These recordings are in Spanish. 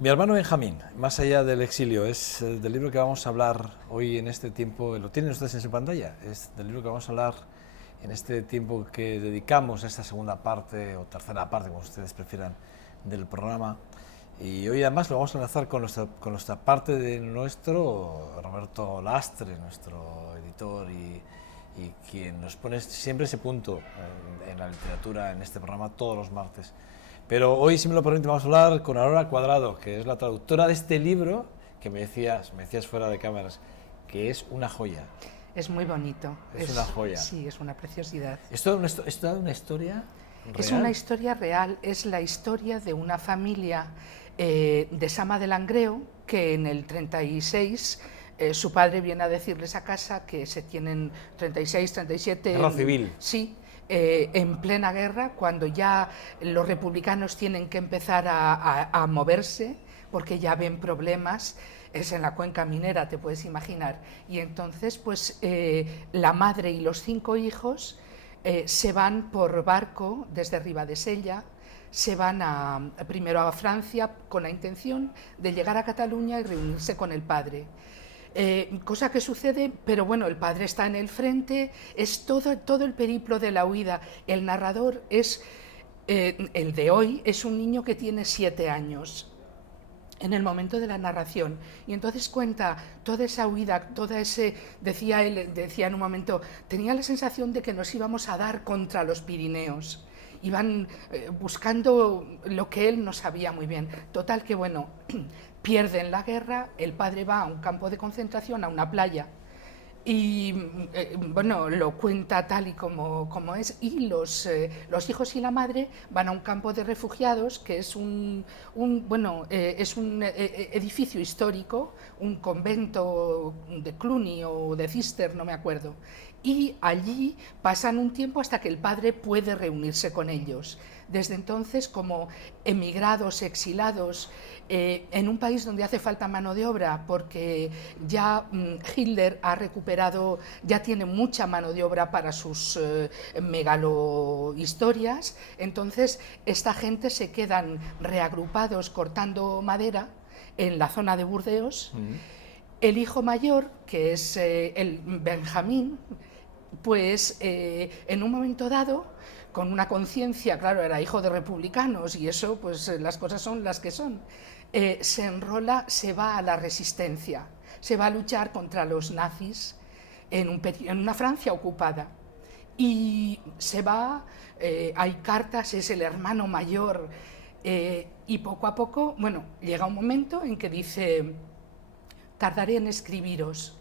Mi hermano Benjamín, más allá del exilio, es del libro que vamos a hablar hoy en este tiempo, lo tienen ustedes en su pantalla, es del libro que vamos a hablar en este tiempo que dedicamos a esta segunda parte o tercera parte, como ustedes prefieran, del programa. Y hoy además lo vamos a enlazar con nuestra parte de nuestro Roberto Lastre, nuestro editor y quien nos pone siempre ese punto en la literatura en este programa todos los martes. Pero hoy, si me lo permite, vamos a hablar con Aurora Cuadrado, que es la traductora de este libro, que me decías fuera de cámaras, que es una joya. Es muy bonito. Es una joya. Sí, es una preciosidad. ¿Es toda una historia real? Es una historia real, es la historia de una familia de Sama de Langreo, que en el 36 su padre viene a decirles a casa que se tienen 36, 37... Guerra civil. Sí, en plena guerra, cuando ya los republicanos tienen que empezar a moverse, porque ya ven problemas, es en la cuenca minera, te puedes imaginar, y entonces pues la madre y los 5 hijos se van por barco desde Ribadesella, se van primero a Francia con la intención de llegar a Cataluña y reunirse con el padre. Cosa que sucede, pero bueno, el padre está en el frente, es todo el periplo de la huida. El narrador es, el de hoy, es un niño que tiene 7 años en el momento de la narración, y entonces cuenta toda esa huida, decía en un momento, tenía la sensación de que nos íbamos a dar contra los Pirineos, iban buscando lo que él no sabía muy bien. Total que bueno, pierden la guerra, el padre va a un campo de concentración, a una playa, y bueno, lo cuenta tal y como es, y los hijos y la madre van a un campo de refugiados, que es un edificio histórico, un convento de Cluny o de Cister, no me acuerdo, y allí pasan un tiempo hasta que el padre puede reunirse con ellos. Desde entonces, como emigrados, exilados, en un país donde hace falta mano de obra, porque ya Hitler ha recuperado, ya tiene mucha mano de obra para sus megalohistorias, entonces esta gente se quedan reagrupados cortando madera en la zona de Burdeos. El hijo mayor, que es el Benjamín, pues en un momento dado, con una conciencia, claro, era hijo de republicanos y eso, pues las cosas son las que son, se enrola, se va a la resistencia, se va a luchar contra los nazis en una Francia ocupada, y se va, hay cartas, es el hermano mayor, y poco a poco, bueno, llega un momento en que dice, tardaré en escribiros,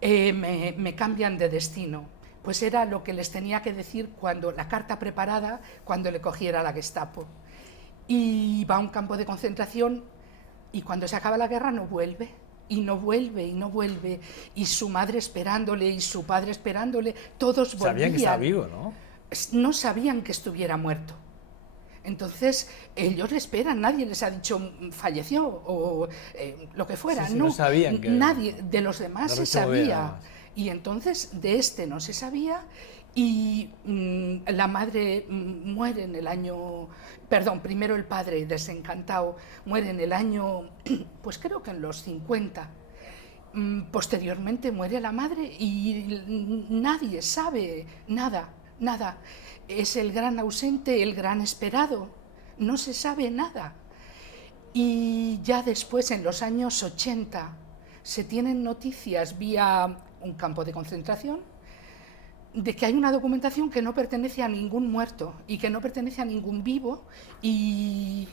me cambian de destino. Pues era lo que les tenía que decir cuando la carta preparada, cuando le cogiera la Gestapo. Y va a un campo de concentración, y cuando se acaba la guerra no vuelve, y no vuelve, y no vuelve, y su madre esperándole, y su padre esperándole, todos volvían. Sabían que estaba vivo, ¿no? No sabían que estuviera muerto. Entonces ellos le esperan, nadie les ha dicho falleció o lo que fuera. No sabían que nadie de los demás se sabía, y entonces de este no se sabía, y la madre muere en el año, perdón, primero el padre, desencantado, muere en el año, pues creo que en los 50. Posteriormente muere la madre y nadie sabe nada. Es el gran ausente, el gran esperado, no se sabe nada. Y ya después, en los años 80, se tienen noticias vía un campo de concentración de que hay una documentación que no pertenece a ningún muerto y que no pertenece a ningún vivo, y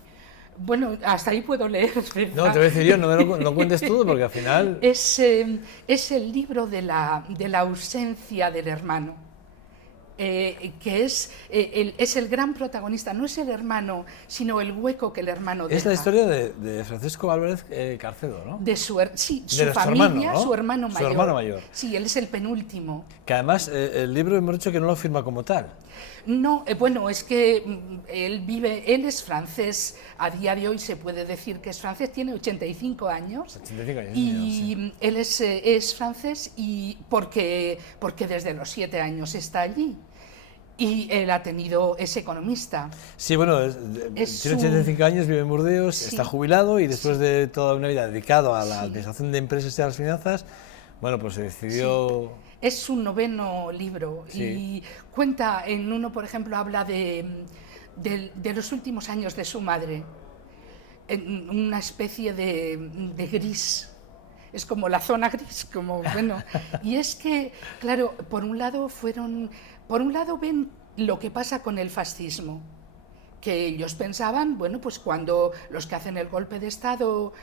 bueno, hasta ahí puedo leer. ¿Verdad? No, te voy a decir yo, no cuentes todo porque al final... Es el libro de la ausencia del hermano. Que es el gran protagonista, no es el hermano, sino el hueco que el hermano deja. Es la historia de Francisco Álvarez Carcedo, ¿no? Sí, su familia, su hermano mayor. Su hermano mayor. Sí, él es el penúltimo. Que además el libro hemos dicho que no lo firma como tal. No, bueno, es que él es francés, a día de hoy se puede decir que es francés, tiene 85 años. 85 años. Y sí. Él es francés, y porque desde los 7 años está allí. Y él es economista. Sí, bueno, tiene 85 años, vive en Burdeos, Sí. está jubilado y después de toda una vida dedicado a la Sí. administración de empresas y a las finanzas, bueno, pues se decidió... Es su 9º libro Sí. y cuenta, en uno, por ejemplo, habla de los últimos años de su madre, en una especie de gris. Es como la zona gris, como bueno. Y es que, claro, por un lado ven lo que pasa con el fascismo, que ellos pensaban, bueno, pues cuando los que hacen el golpe de Estado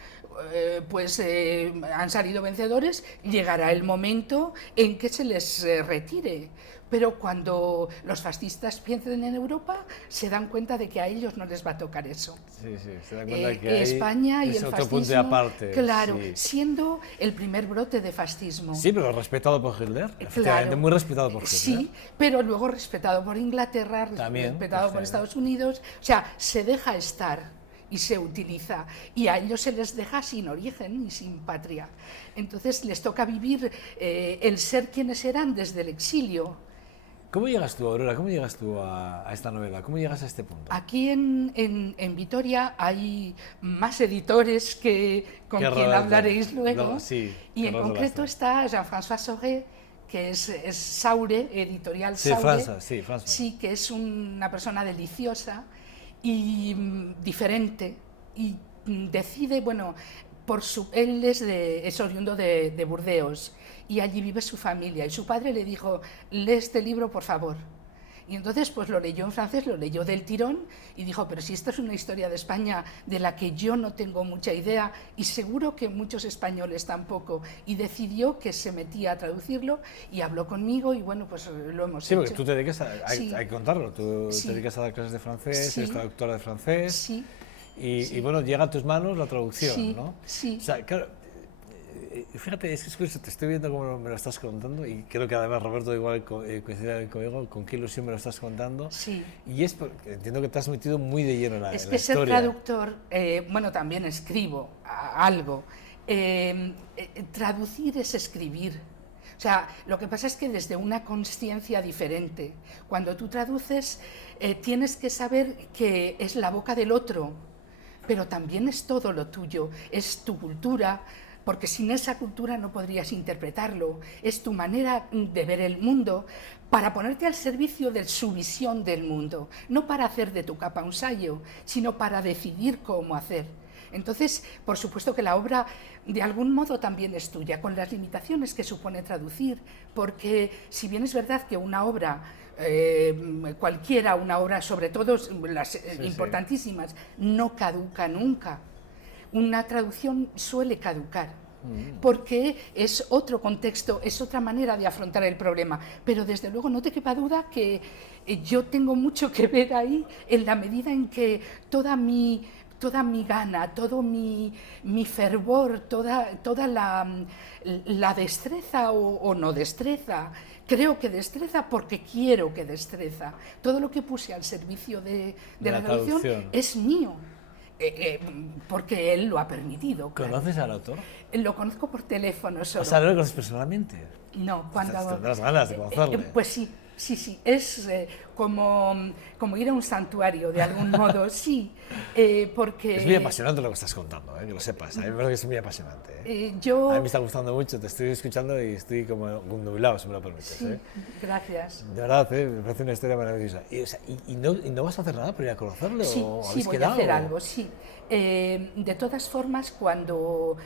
han salido vencedores, llegará el momento en que se les retire. Pero cuando los fascistas piensen en Europa, se dan cuenta de que a ellos no les va a tocar eso. Sí, sí, se dan cuenta que España y es el otro fascismo, punto aparte. claro, Sí. siendo el primer brote de fascismo. Sí, pero respetado por Hitler, efectivamente, muy respetado por Hitler. Sí, pero luego respetado por Inglaterra, También, respetado por Estados Unidos, o sea, se deja estar y se utiliza, y a ellos se les deja sin origen y sin patria. Entonces les toca vivir el ser quienes eran desde el exilio. ¿Cómo llegas tú, Aurora? ¿Cómo llegas tú a esta novela? ¿Cómo llegas a este punto? Aquí en Vitoria hay más editores con quien hablaréis luego, no, sí, y en concreto está Jean-François Sauret, que es Saure, editorial sí, Saure, François. Sí, que es una persona deliciosa y diferente, y decide, bueno, él es oriundo de Burdeos, y allí vive su familia, y su padre le dijo, lee este libro, por favor. Y entonces pues lo leyó en francés, lo leyó del tirón y dijo, pero si esto es una historia de España de la que yo no tengo mucha idea y seguro que muchos españoles tampoco, y decidió que se metía a traducirlo y habló conmigo y bueno, pues lo hemos hecho. Sí, porque tú te dedicas Sí. hay que contarlo, tú Sí. te dedicas a dar clases de francés, Sí. eres traductora de francés Sí. y bueno, llega a tus manos la traducción, Sí. ¿no? Sí. O sea, claro, fíjate, es que es curioso, te estoy viendo cómo me lo estás contando y creo que además Roberto igual coincide conmigo, con qué ilusión me lo estás contando. Sí. Y es porque entiendo que te has metido muy de lleno en la, Es en que la ser historia. traductor, bueno, también escribo algo. Traducir es escribir. O sea, lo que pasa es que desde una consciencia diferente. Cuando tú traduces, tienes que saber que es la boca del otro, pero también es todo lo tuyo, es tu cultura, porque sin esa cultura no podrías interpretarlo, es tu manera de ver el mundo, para ponerte al servicio de su visión del mundo, no para hacer de tu capa un sayo, sino para decidir cómo hacer. Entonces, por supuesto que la obra de algún modo también es tuya, con las limitaciones que supone traducir, porque si bien es verdad que una obra, cualquiera, una obra, sobre todo las importantísimas, no caduca nunca, una traducción suele caducar, porque es otro contexto, es otra manera de afrontar el problema, pero desde luego no te quepa duda que yo tengo mucho que ver ahí, en la medida en que toda mi gana, todo mi fervor, toda la destreza o no destreza, creo que destreza porque quiero que destreza, todo lo que puse al servicio de la traducción es mío. Porque él lo ha permitido. Claro. ¿Conoces al autor? Lo conozco por teléfono solo. O sea, ¿no lo conoces personalmente? No, cuando... Tendrás ganas de conocerle. Pues sí, es como ir a un santuario, de algún modo, sí, porque... Es muy apasionante lo que estás contando, que lo sepas, a mí me parece que es muy apasionante. A mí me está gustando mucho, te estoy escuchando y estoy como nublado, si me lo permites. Sí, gracias. De verdad, me parece una historia maravillosa. ¿Y no vas a hacer nada para ir a conocerlo? Sí, sí, voy a hacer algo, sí. De todas formas, cuando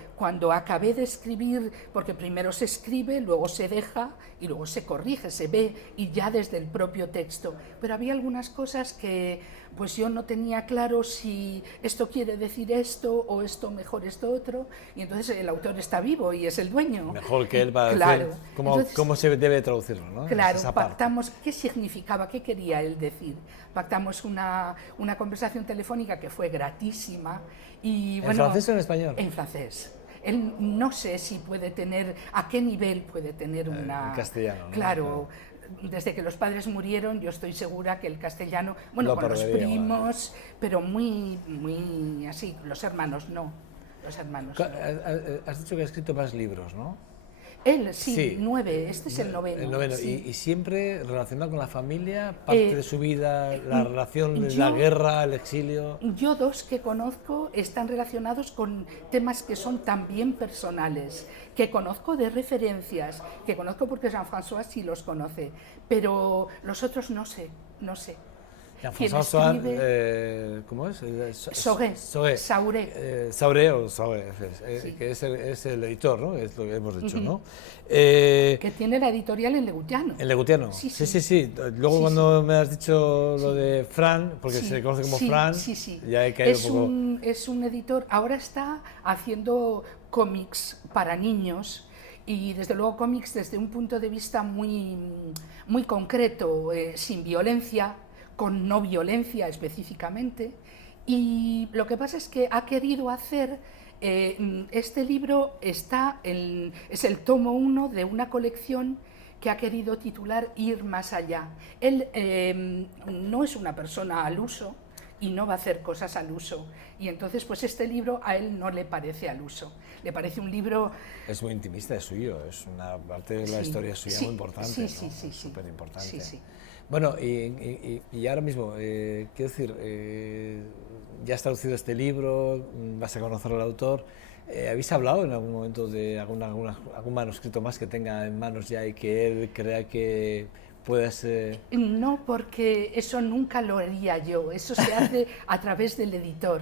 acabé de escribir, porque primero se escribe, luego se deja y luego se corrige, se ve, y ya desde el propio texto. Pero había algunas cosas que pues yo no tenía claro si esto quiere decir esto o esto mejor esto otro, y entonces el autor está vivo y es el dueño. Mejor que él para claro. decir cómo se debe traducirlo, ¿no? Claro, pactamos qué significaba, qué quería él decir. Pactamos una conversación telefónica que fue gratísima. Y, ¿En francés o en español? En francés. Él no sé si puede tener, a qué nivel puede tener una... En castellano, ¿no? Claro, desde que los padres murieron, yo estoy segura que el castellano, bueno, con los primos, pero muy así, los hermanos no, los hermanos no. Has dicho que ha escrito más libros, ¿no? Él, sí, Sí. 9, este es el noveno. El noveno. Sí. Y siempre relacionado con la familia, parte de su vida, la relación de la yo- guerra, el exilio. Yo dos que conozco están relacionados con temas que son también personales, que conozco de referencias, que conozco porque Jean-François sí los conoce, pero los otros no sé, no sé. Quien Jean-François escribe- ¿cómo es? Sauré, Sauré o Sauré, Sí. que es el editor, ¿no? Es lo que hemos dicho, ¿no? que tiene la editorial en Legutiano. El legutiano. Sí, Sí, sí. sí, sí. Luego Sí, cuando me has dicho lo Sí. de Fran, porque Sí, se le conoce como sí, Fran, sí, sí. ya he caído Es un poco. es un editor, ahora está haciendo cómics para niños y desde luego cómics desde un punto de vista muy concreto, sin violencia, con no violencia específicamente. Y lo que pasa es que ha querido hacer, este libro es el tomo 1 de una colección que ha querido titular Ir más allá. Él no es una persona al uso y no va a hacer cosas al uso. Y entonces, pues este libro a él no le parece al uso. Le parece un libro... Es muy intimista, es suyo, es una parte de la Sí, historia suya sí, muy importante, sí, ¿no? sí, sí, Es sí. súper importante. Sí, sí. Bueno, y ahora mismo, quiero decir, ya has traducido este libro, vas a conocer al autor. ¿Habéis hablado en algún momento de algún manuscrito más que tenga en manos ya y que él crea que puedas... No, porque eso nunca lo haría yo, eso se hace a través del editor.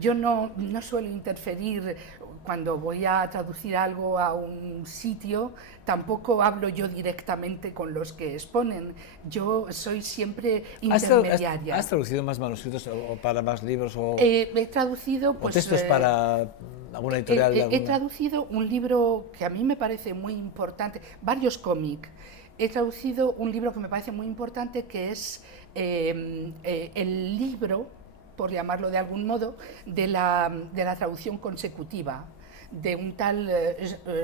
Yo no suelo interferir cuando voy a traducir algo a un sitio, tampoco hablo yo directamente con los que exponen, yo soy siempre intermediaria. ¿Has traducido más manuscritos o para más libros he traducido o pues, textos para alguna editorial? He traducido un libro que a mí me parece muy importante, varios cómics. He traducido un libro que me parece muy importante, que es el libro, por llamarlo de algún modo, de la traducción consecutiva, de un tal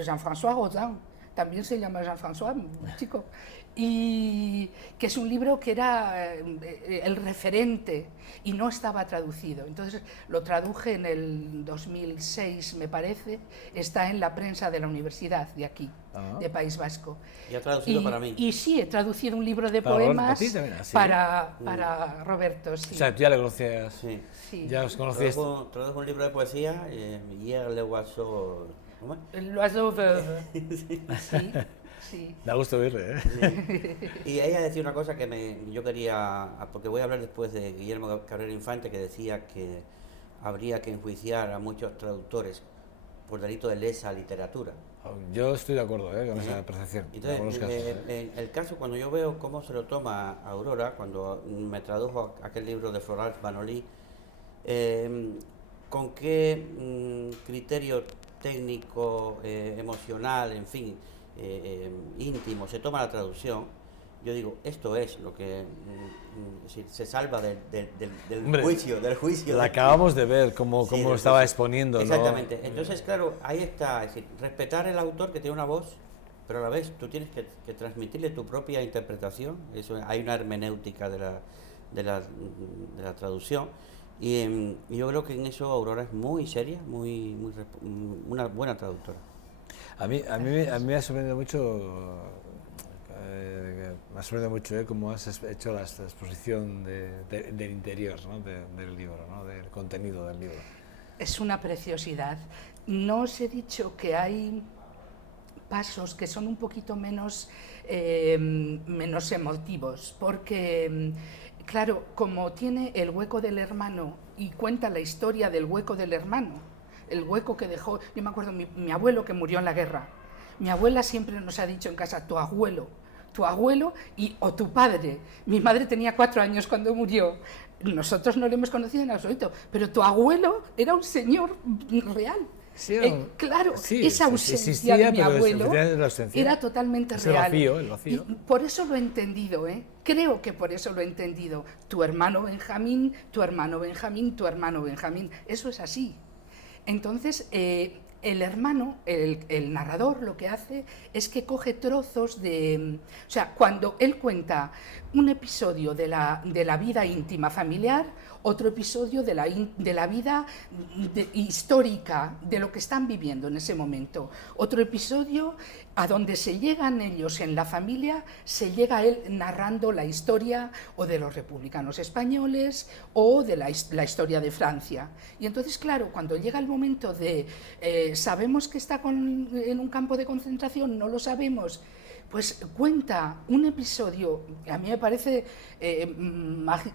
Jean-François Rodin, también se llama Jean-François, chico, y que es un libro que era el referente y no estaba traducido. Entonces lo traduje en el 2006, me parece, está en la prensa de la universidad de aquí, de País Vasco. Y ha traducido para mí. Y sí, he traducido un libro de ¿Para poemas Roberto también? ¿Sí? para Roberto, sí. O sea, tú ya le conocías, Sí. Sí. ya os conocíais. Tradujo un libro de poesía, Hier le oiseau... ¿Cómo es? L'oiseau veuve. Sí, sí. Da gusto oírle, ¿eh? Y ella decía una cosa que yo quería, porque voy a hablar después de Guillermo Cabrera Infante, que decía que habría que enjuiciar a muchos traductores por delito de lesa literatura. Yo estoy de acuerdo con esa percepción. En algunos Entonces, casos. el caso, cuando yo veo cómo se lo toma Aurora, cuando me tradujo aquel libro de Florence Manolí, con qué criterio técnico, emocional, en fin, íntimo se toma la traducción, yo digo, esto es lo que se salva Hombre, del juicio. La acabamos de ver cómo Sí, lo estaba juicio. exponiendo, ¿no? Exactamente. Entonces, claro, ahí está, es decir, respetar el autor que tiene una voz, pero a la vez tú tienes que transmitirle tu propia interpretación. Eso, hay una hermenéutica de la traducción. Y yo creo que en eso Aurora es muy seria, una buena traductora. A mí me ha sorprendido mucho, cómo has hecho la exposición del interior, ¿no? del libro, ¿no? Del contenido del libro. Es una preciosidad. No os he dicho que hay pasos que son un poquito menos emotivos, porque, claro, como tiene el hueco del hermano y cuenta la historia del hueco del hermano, el hueco que dejó, yo me acuerdo, mi abuelo que murió en la guerra, mi abuela siempre nos ha dicho en casa, tu abuelo o tu padre. Mi madre tenía 4 años cuando murió, nosotros no lo hemos conocido en absoluto, pero tu abuelo era un señor real. Sí, claro, sí, esa ausencia existía, de mi pero abuelo la ausencia. era totalmente Es real. el vacío. Y por eso lo he entendido, creo que por eso lo he entendido. Tu hermano Benjamín, tu hermano Benjamín, tu hermano Benjamín. Eso es así. Entonces, el hermano, el narrador, lo que hace es que coge trozos de... O sea, cuando él cuenta un episodio de la vida íntima familiar otro episodio de la vida histórica, de lo que están viviendo en ese momento, otro episodio a donde se llegan ellos en la familia, se llega él narrando la historia o de los republicanos españoles o de la historia de Francia. Y entonces, claro, cuando llega el momento de sabemos que está en un campo de concentración, no lo sabemos, pues cuenta un episodio que a mí me parece,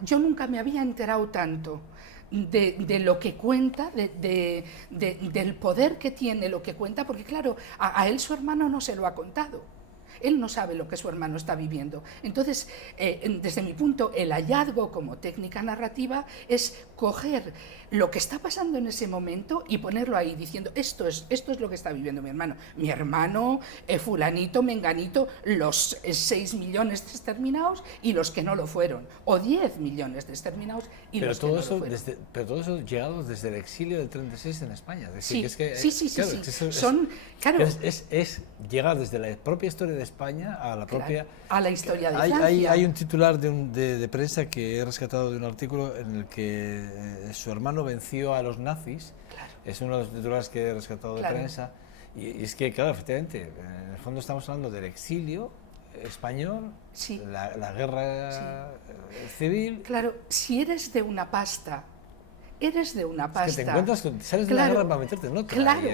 yo nunca me había enterado tanto de lo que cuenta, del poder que tiene lo que cuenta, porque claro, a él su hermano no se lo ha contado. Él no sabe lo que su hermano está viviendo. Entonces, desde mi punto, el hallazgo como técnica narrativa es coger lo que está pasando en ese momento y ponerlo ahí, diciendo, esto es lo que está viviendo mi hermano. Mi hermano, fulanito, menganito, los 6 millones de exterminados y los que no lo fueron. O 10 millones de exterminados y los que no lo fueron. Pero todo eso llegado desde el exilio del 36 en España. Es decir, sí. Claro, es llegar desde la propia historia de España a la propia... a la historia de Francia. Hay un titular de prensa que he rescatado de un artículo en el que su hermano venció a los nazis. Claro. Es uno de los titulares que he rescatado de prensa. Y es que, claro, efectivamente, en el fondo estamos hablando del exilio español, la guerra civil... Claro, si eres de una pasta... Eres de una pasta. Es que te encuentras, sales de la guerra para meterte en otra. Claro,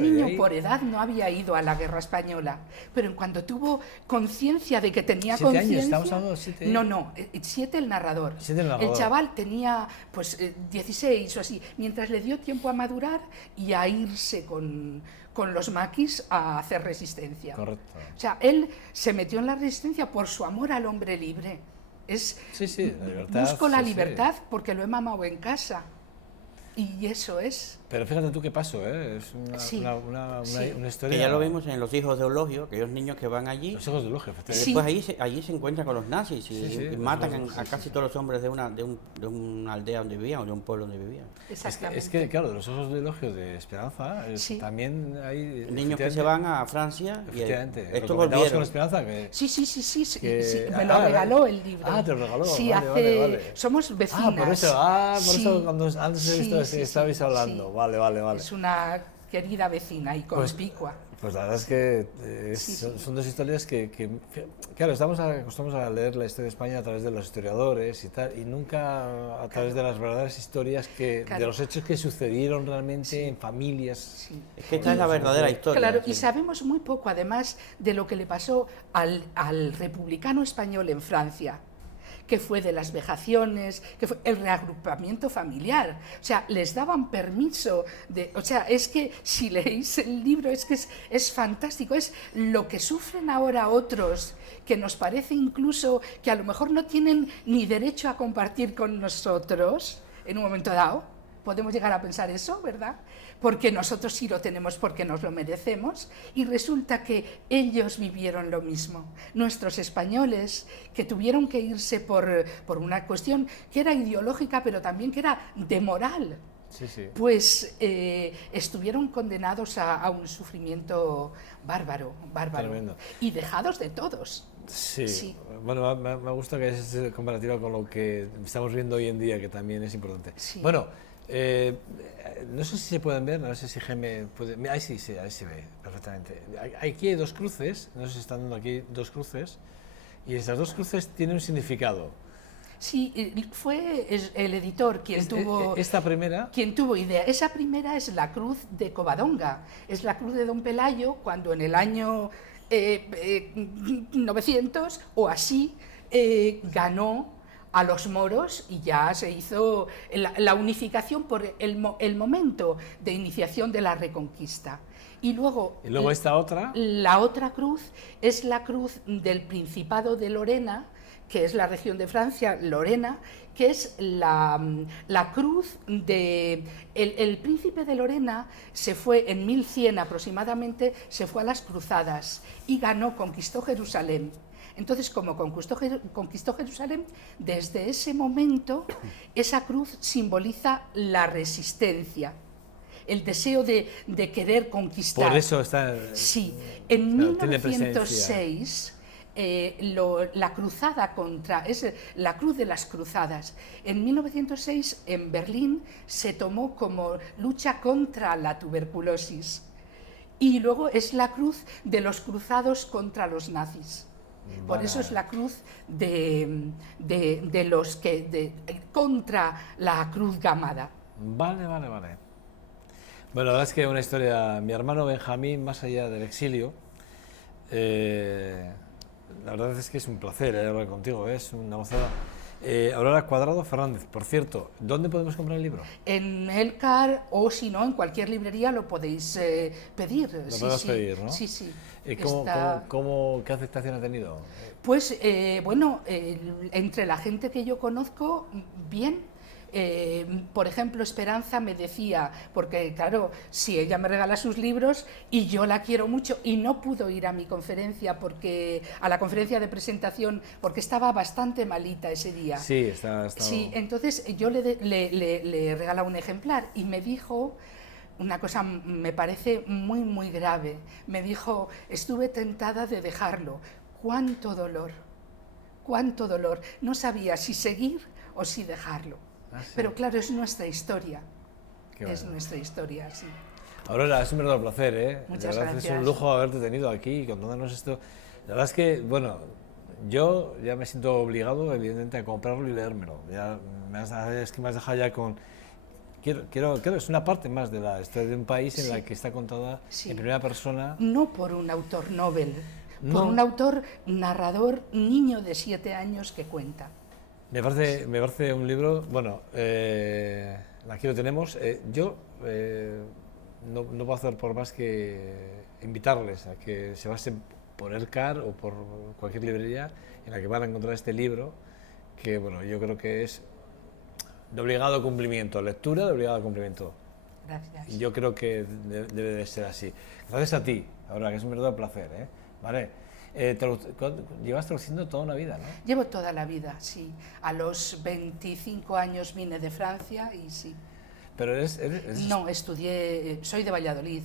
niño ahí... por edad no había ido a la guerra española, pero en cuanto tuvo conciencia de que tenía 7 años, conciencia... estamos hablando de 7 años. No, 7 el narrador. 7 el narrador. El chaval tenía pues 16 o así, mientras le dio tiempo a madurar y a irse con los maquis a hacer resistencia. Correcto. O sea, él se metió en la resistencia por su amor al hombre libre. La libertad, busco la libertad porque lo he mamado en casa. Y eso es. Pero fíjate tú qué pasó, ¿eh? Es una historia... Que ya lo vimos en Los hijos de Eulogio, aquellos niños que van allí. Los hijos de Eulogio, efectivamente. Después allí se encuentran con los nazis y matan a casi todos los hombres de una aldea donde vivían o de un pueblo donde vivían. Exactamente. Es que, claro, de Los ojos de Eulogio de Esperanza, también hay... Niños que se van a Francia y estos volvieron. Con Esperanza Sí, me lo regaló el libro. Te lo regaló. Sí, vale. Somos vecinas. Por eso cuando antes he visto estabais hablando. Sí. Vale. Es una querida vecina y conspicua. Pues la verdad es que son dos historias que, claro, estamos acostumbrados a leer la historia de España a través de los historiadores y tal, y nunca a través de las verdaderas historias de los hechos que sucedieron realmente en familias. Es que esta es la verdadera historia. Claro, y sabemos muy poco, además, de lo que le pasó al republicano español en Francia, que fue de las vejaciones, que fue el reagrupamiento familiar. O sea, les daban permiso o sea, es que si leéis el libro es que es fantástico, es lo que sufren ahora otros, que nos parece incluso que a lo mejor no tienen ni derecho a compartir con nosotros en un momento dado. Podemos llegar a pensar eso, ¿verdad? Porque nosotros sí lo tenemos porque nos lo merecemos y resulta que ellos vivieron lo mismo. Nuestros españoles que tuvieron que irse por una cuestión que era ideológica pero también que era de moral, pues estuvieron condenados a un sufrimiento bárbaro. Tremendo. Y dejados de todos. Sí. Bueno, me gusta que es comparativa con lo que estamos viendo hoy en día, que también es importante. Sí. Bueno, no sé si se pueden ver, no sé si Jaime puede... Ahí sí se ve perfectamente. Aquí hay 2 cruces, no sé si están dando aquí 2 cruces, y estas 2 cruces tienen un significado. Sí, fue el editor quien tuvo... ¿Esta primera? Quien tuvo idea. Esa primera es la cruz de Covadonga, es la cruz de Don Pelayo, cuando en el año 900 o así ganó a los moros y ya se hizo la unificación por el momento de iniciación de la Reconquista. Y luego esta otra. La otra cruz es la cruz del Principado de Lorena, que es la región de Francia, Lorena, que es la cruz de... El príncipe de Lorena se fue en 1100 aproximadamente, se fue a las cruzadas y conquistó Jerusalén. Entonces, como conquistó Jerusalén, desde ese momento esa cruz simboliza la resistencia, el deseo de querer conquistar. Por eso está... Sí, en 1906 la cruzada es la Cruz de las Cruzadas. En 1906 en Berlín se tomó como lucha contra la tuberculosis y luego es la cruz de los cruzados contra los nazis. Por eso es la cruz de los que contra la cruz gamada. Vale. Bueno, la verdad es que una historia, mi hermano Benjamín, más allá del exilio, la verdad es que es un placer hablar contigo, es una gozada. Aurora Cuadrado Fernández, por cierto, ¿dónde podemos comprar el libro? En Elcar o si no, en cualquier librería lo podéis pedir. Lo podemos pedir, ¿no? Sí, sí. ¿Qué aceptación ha tenido? Pues bueno, entre la gente que yo conozco, bien. Por ejemplo, Esperanza me decía, porque claro, si ella me regala sus libros y yo la quiero mucho y no pudo ir a mi conferencia, a la conferencia de presentación, porque estaba bastante malita ese día. Sí, Sí, entonces yo le regalé un ejemplar y me dijo una cosa, me parece muy grave. Me dijo, estuve tentada de dejarlo. ¡Cuánto dolor! ¡Cuánto dolor! No sabía si seguir o si dejarlo. Sí. Pero claro, es nuestra historia. Qué es bueno. nuestra historia, sí. Aurora, es un verdadero placer, ¿eh? Muchas la verdad gracias. Es un lujo haberte tenido aquí contándonos esto. La verdad es que, bueno, yo ya me siento obligado, evidentemente, a comprarlo y leérmelo. Es que me has dejado ya con... Quiero, es una parte más de la historia de un país en la que está contada en primera persona. No por un autor novel, No. por un autor narrador, niño de 7 años que cuenta. Me parece un libro, bueno, aquí lo tenemos. Yo no puedo hacer por más que invitarles a que se basen por Elcar o por cualquier librería en la que van a encontrar este libro, que bueno, yo creo que es de obligado cumplimiento, lectura de obligado cumplimiento. Gracias. Y yo creo que debe de ser así. Gracias a ti, ahora que es un verdadero placer, ¿eh? Vale. Llevas traduciendo toda una vida, ¿no? Llevo toda la vida, sí. A los 25 años vine de Francia y sí. Pero No, estudié, soy de Valladolid,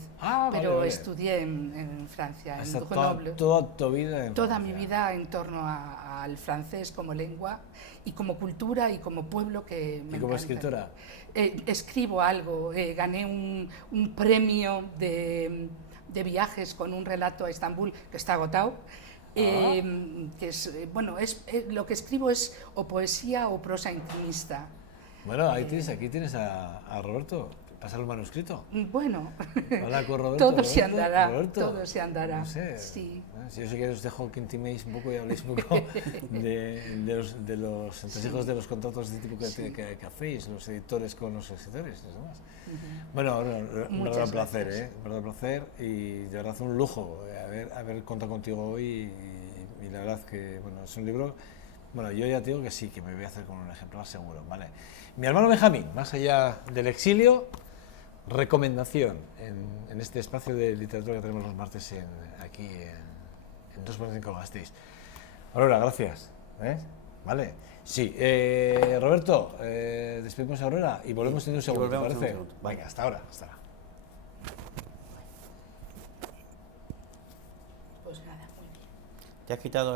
pero estudié en Francia, en Grenoble. Toda tu vida en Toda Francia. mi vida en torno al francés como lengua y como cultura y como pueblo que me ¿Y como encanta. escritora? Escribo algo, gané un premio de viajes con un relato a Estambul que está agotado. Que es, bueno, lo que escribo es o poesía o prosa intimista. Bueno, aquí tienes a Roberto. Pasa el manuscrito. Bueno, Hola con Roberto. todo se andará. Roberto. Todo se andará. No sé. Sí. Si yo sé que os dejo que intiméis un poco y habléis un poco de los entresijos de los contratos de tipo que hacéis, los editores con los escritores y demás. Bueno, un verdadero placer, ¿eh? Un verdadero placer y de verdad un lujo haber contado contigo hoy y la verdad que, bueno, es un libro... Bueno, yo ya te digo que sí, que me voy a hacer con un ejemplar seguro, ¿vale? Mi hermano Benjamín, más allá del exilio, recomendación en este espacio de literatura que tenemos los martes aquí en 2.5 Gasteiz. Aurora, gracias. ¿Vale? Sí. Roberto, despedimos a Aurora y volvemos en un segundo, ¿te parece? Venga, hasta ahora. Pues nada, muy bien. ¿Te has quitado